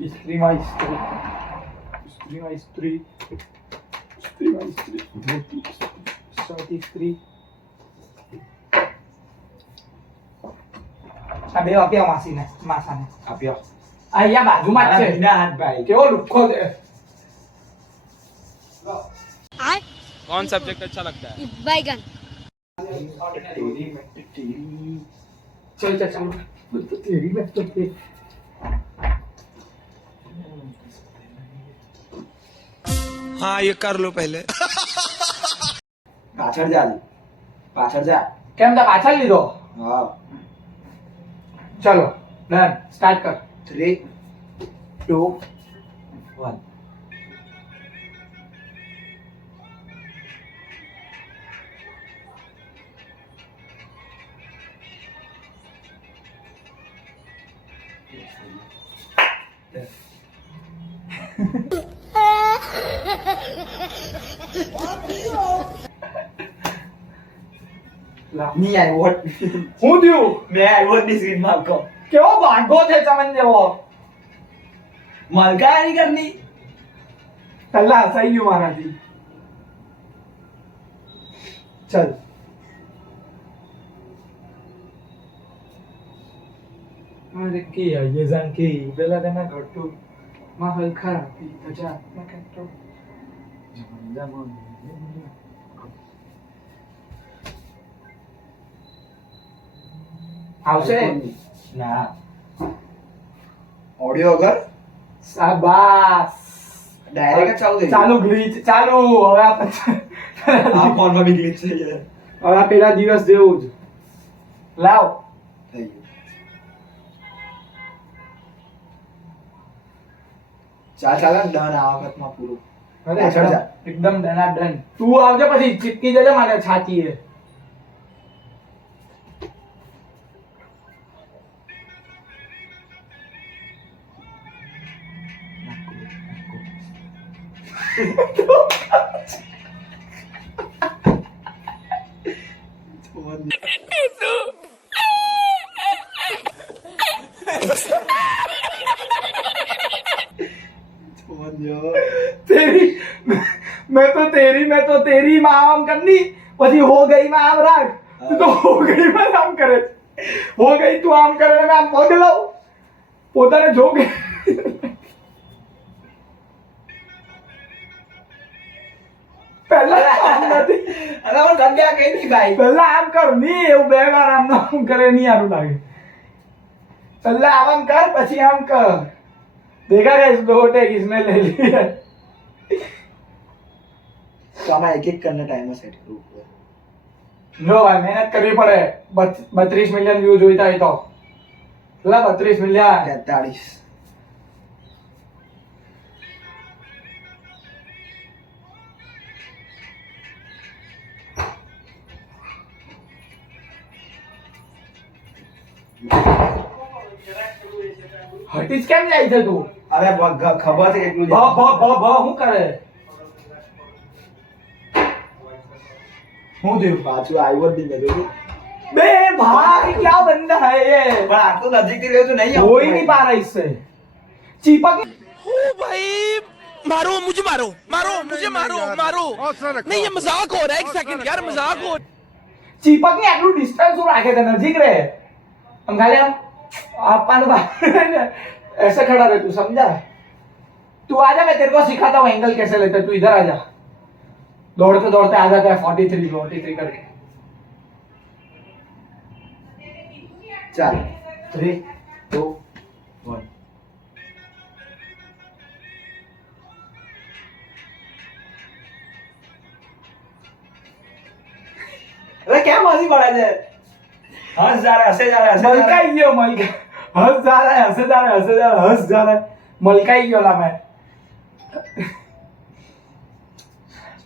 ઇસ્ત્રીમાં ઇસ્ત્રી, ઇસ્ત્રીમાં ઇસ્ત્રી, ઇસ્ત્રીમાં ઇસ્ત્રી, ધોતી ઇસ્ત્રી, શર્ટ ઇસ્ત્રી. આ બે આપ્યા માસીને, માસાને આપ્યો. અહીંયા બાજુમાં જ છે. ના હાથ ભાઈ. કેવો લુખ્ખો છે. कौन सब्जेक्ट अच्छा लगता है? बैगन। चल चल चल तो तेरी में तो पे हाँ ये कर लो पहले. પાછળ જા પાછળ જા. કેમ તા પાછળ લીધો? હા. ચલો ડન સ્ટાર્ટ કર. 3 2 1. ની આઈ વોટ હું થયું? મેં આઈ વોટ ની સ્ક્રીન માં કહો કેવો ભાગો છે ચમન જેવો. મલકારી કરની. પહેલા હસાઈ ગયું મારાથી. ચલ અરે કે ये जान के बेला देना घटू माहौल खराब थी बजा मैं कहता हूं આવશે ના ઓડિયો વગર શાબાશ. ડાયરેક્ટ ચાલુ થઈ ચાલુ ગ્લિચ ચાલુ. હવે આપણે આ ફોન માં બી ગ્લિચ થઈ જાય. હવે આ પેલા દિવસ જેવું જ લાવ. થઈ ગયું. ચાલ ડન આ વખત માં પૂરું. અરે પાછળ જા. એકદમ ડનાડન. તું આવજે પછી ચીપકી જજે મારે છાતીએ. तेरी मैं तो तेरी में आम करनी પછી हो गई में आम राख. तू तो हो गई में आम करे. हो गई तू आम करे मैं आम पग लाऊ. પોતાને જોગે. પહેલા આમ નથી. અરે પણ ગંડ્યા કઈ નહીં ભાઈ. પહેલા આમ કર ની એવું બે વાર આમ આમ કરે નહીં સારું લાગે. પહેલા આમ કર પછી આમ કર. देखा क्या इसको होटे किसने ले लिया. તો આમાં એક એક કરીને ટાઈમર સેટ કરવું પડે. નો ભાઈ મહેનત કરવી પડે. 32 મિલિયન વ્યૂ જોઈતા હોય તો. લા 32 મિલિયન 43. હટીસ કેમ જાય છે તું? અરે ખબર છે કેટલું ભ ભ ભ ભ શું કરે? હું દેવ પાછું આવ્યો જ નહીં જોયું. बे भाई क्या बंदा है ये. પણ આટલું નજીકથી રહ્યો તો નહીં हो ही नहीं पा रहा इससे. चीपक ओ भाई मारो मुझे मारो मारो मुझे मारो मारो नहीं ये मजाक हो रहा है. एक सेकंड यार मजाक हो. चीपक ने आटલું ડિસ્ટન્સ હું રાખે છે નજીક રહે. हम खाली हम आपन ऐसे खड़ा रहे. तू समझा? तू आजा मैं तेरे को सिखाता हूँ एंगल कैसे लेते. तू इधर आजा. दौड़ते दौड़ते आ जाता है 43 करके. ચાલ 3 2 1. અરે કેમ હસી પડે છે? હસ જા રહા હસે જા રહા હસે મલકાઈ ગયો મલકા. હસ જા રહા है हंसे जा रहा है हंसे जा रहा है हंस जा रहा है. મલકાઈ ગયો લા મેં.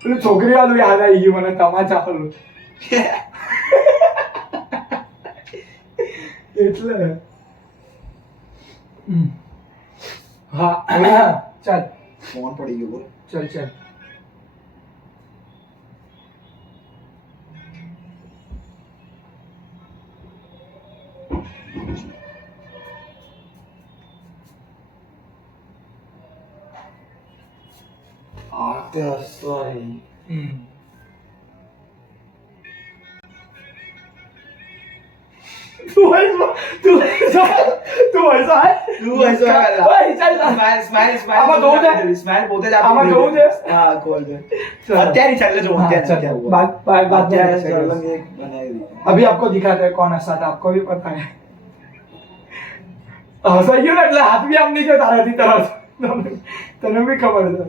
પેલું છોકરી વાળું યાદ આવી ગયું મને. તમાચા વાળું. એટલે હા ચાલ ફોન પડી ગયો બોલ. ચાલ ચાલ. સોરી तू ऐसा है ओए चल આમાં જોવું છે? સ્માઈલ પોતે જ આમાં જોવું છે? હા ખોલ દે અત્યારે ચાલે જો हाँ, અત્યારે चल, क्या हुआ बात અત્યારે नहीं ચાલો करेंगे। એક બનાવી દીધી अभी आपको दिखाते हैं कौन हंसा था, आपको भी पता है હસાઈ ગયો ને એટલે હાથ બી આમ નહીં ગયો તારાથી તરત તને બી ખબર છે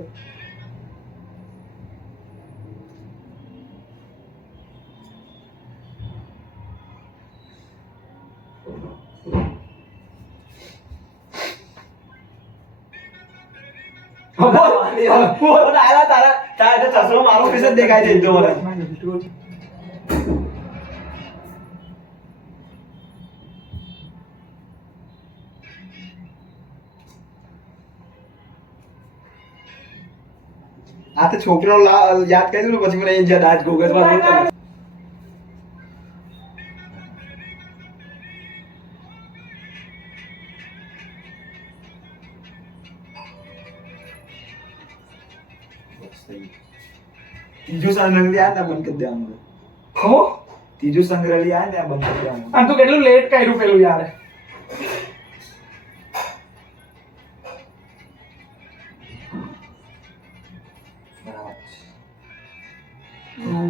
બોલ આલા તારા તારા ચશ્મા મારો પીસ જ દેખાય છે જો મને આ તો છોકરો યાદ કરી દઉં પછી મને એ યાદ આજ ગોગલમાં ત્રીજું સંગ્રહ લ્યા ને બંધ કરી દેવાનું હો ત્રીજું સંગ્રહ લ્યા ને બંધ કરી દેવાનું આ તું કેટલું લેટ કર્યું પેલું યાર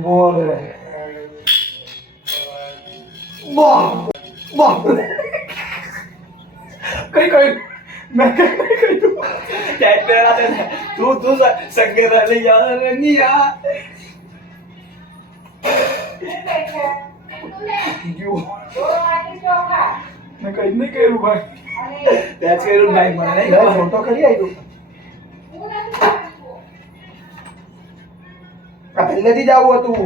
બોલ બોલ કઈ કઈ મેં કઈ કહ્યું ક્યાંક પહેલા છે ને તું સંગ્રહ લ્યા રંગિયા મેં કઈ નહીં કર્યું ભાઈ ત્યાં કર્યું ભાઈ મને નહીં યાર, ખબર. ફોટો કરી આવ્યું આ પહેલેથી જ આવું હતું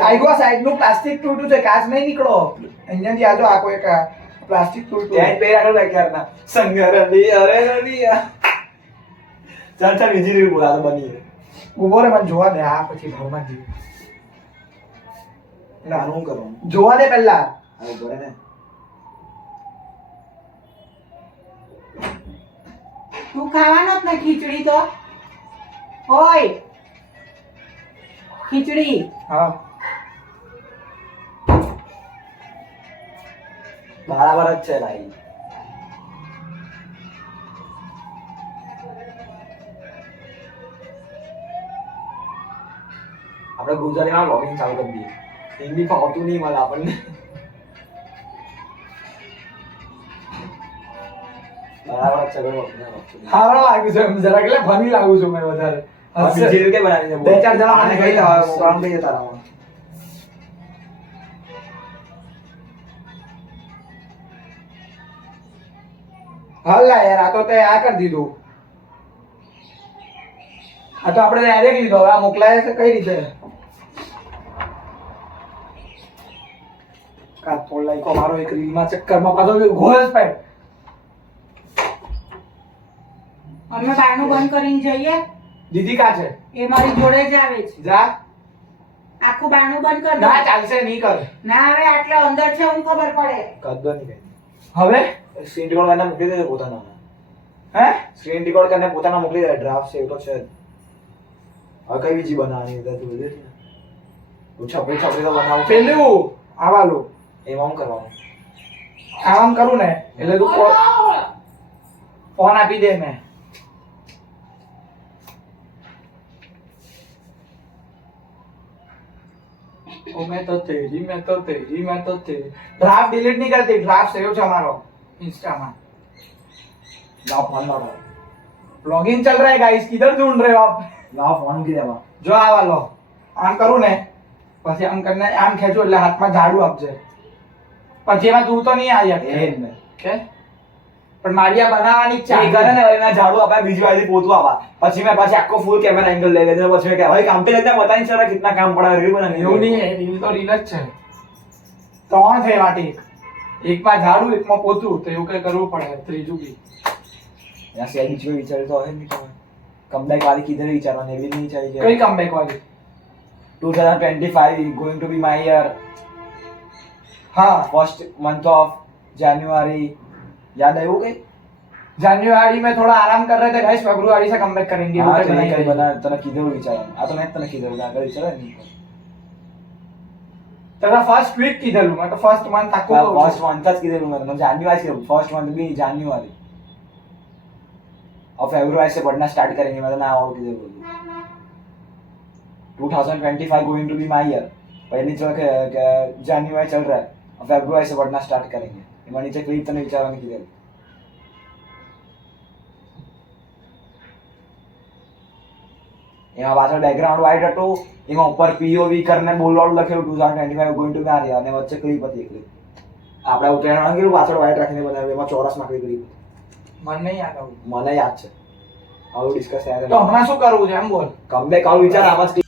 આઈગો સાઈડ નું પ્લાસ્ટિક તૂટ્યું છે કાચ નહીં નીકળો અહીંયાથી આજો આ કોઈ પ્લાસ્ટિક ત્યાં જ તૂટ્યું પહેલા આગળ ક્યારના સંગ્રહ લ્યા અરે રંગિયા ચાલ ચાલ બીજી રીત બોલા તો બની ઉભો રે મને જોવા દે આ પછી ભાવમાં જીવ એટલે આનું શું કરવાનું જોવા દે પહેલા આ ઉભો રહે ને તું ખાવાનો જ ને ખીચડી તો હોય ખીચડી હા બરાબર જ છે ભાઈ આપણે ગુજરાતીમાં લોગિંગ ચાલુ કરી દઈએ હિન્દી ફાવતું નહીં મળે આપણને બરાબર જ છે ભાઈ લોગિંગ સારો લાગ્યું છે એમ જરા એટલે ફની લાગુ છું મેં વધારે બીજી રીતે બનાવીને બોલ. બે ચાર જણા આને મને કઈ કહી દઉં, કામ કઈ તારામાં હલ્લા યાર આ તો તે આ કરી દીધું આ તો આપણે ડાયરેક્ટ લીધો હવે આ મોકલાય છે કઈ રીતે કાત ફોડ લાઈકો મારો એક રીલમાં ચક્કરમાં પાછો ઘોળ પાડ અમે બારણું બંધ કરીને જઈએ દીદી કા છે એ મારી જોડે જ આવે છે જા આખું બારણું બંધ કરી ના દો ચાલશે નહીં કર ના આવે આટલે અંદર છે હું ખબર પડે કદો નહીં કઈ હવે સ્ક્રીન રેકોર્ડ કરીને મોકલી દેજે પોતાના હે સ્ક્રીન રેકોર્ડ કરીને પોતાના મોકલી દે ડ્રાફ્ટ છે એ તો છે જ હવે કઈ બીજી બનાવવાની હતી તું બોલે હું છપરી છપરી તો બનાવું પેલું આવાલું એમાં હું કરવાનું આમ કરું ને એટલે તું ફોન આપી દે ને ओ मैं तो तेरी ड्राफ्ट डिलीट नहीं करती ड्राफ्ट सेव છે हमारो इंस्टा में લાવ ફોન લાવો लॉगिन चल रहा है गाइस किधर ढूंढ रहे हो आप લાવ ફોન મૂકી દેવા જો આ વાલો આમ કરું ને પછી આમ કરીને આમ ખેંચું એટલે હાથમાં ઝાડુ આપજે પછી એમાં તું તો નહીં આવી એ જ શકે ને કે પણ મારિયા બનાવવાની જ એ કરે છે ને હવે મેં ઝાડુ આપા બીજી વાળી પોતું આપા પછી મેં પાછી આખો ફૂલ કેમેરા એંગલ લઈ લેજો પછી મેં કહ્યું ભાઈ કામ पे लेते बताई चला कितना काम पड़ा રીલ બનાવી એવું નહીં રીલ તો રીલ જ છે ત્રણ થઈ વાટી એકમાં ઝાડુ એકમાં પોતું તો એવું કઈ કરવું પડે ત્રીજું બી यहाँ से बीच में विचार तो है नहीं तो कमबैक वाली किधर विचारवानी है भी नहीं चाहिए કઈ કમબેક વાળી 2025 going to be my year હા first month of January याद આવ્યું કઈ जनवरी में थोड़ा आराम कर रहे थे गाइस, फरवरी से कमबैक करेंगे. હા वो તો तो એ કઈ बनाएंगे. બના તને કીધેલું વિચારવાનું. આ તો મેં જ તને કીધેલું આગળ વિચારે નહીં. तेरा फर्स्ट वीक किधर मैं तो फर्स्ट मंथ आको ફર્સ્ટ મંથ જ કીધેલું મેં તમને. જાન્યુઆરી કીધેલું. First month be January. और फरवरी से पढ़ना स्टार्ट करेंगे. मैं तो ना आउट कीधेલું. 2025 going to be my year. पहली जो के जान्युआरी चल रहा है, और फरवरी से पढ़ना स्टार्ट करेंगे. એમાં નીચે ક્લિક તને વિચારવાની કીધેલું. એમાં પાછળ બેકગ્રાઉન્ડ વ્હાઇટ હતું, એમાં ઉપર પીઓવી કરીને બોલવાળું લખેલું 2025 ગોઈંગ ટુ મારી, અને વચ્ચે ક્લિપ હતી એકલી. આપણે ઉત્તરાયણ કેવું પાછળ વ્હાઇટ રાખીને બનાવ્યું, એમાં ચોરસ નાખી ક્લિપ. मन नहीं आता. મને યાદ છે. આવું ડિસ્કસ तो हमारा શું કરવું છે એમ બોલ. કમબેક આવું વિચાર આમાં જ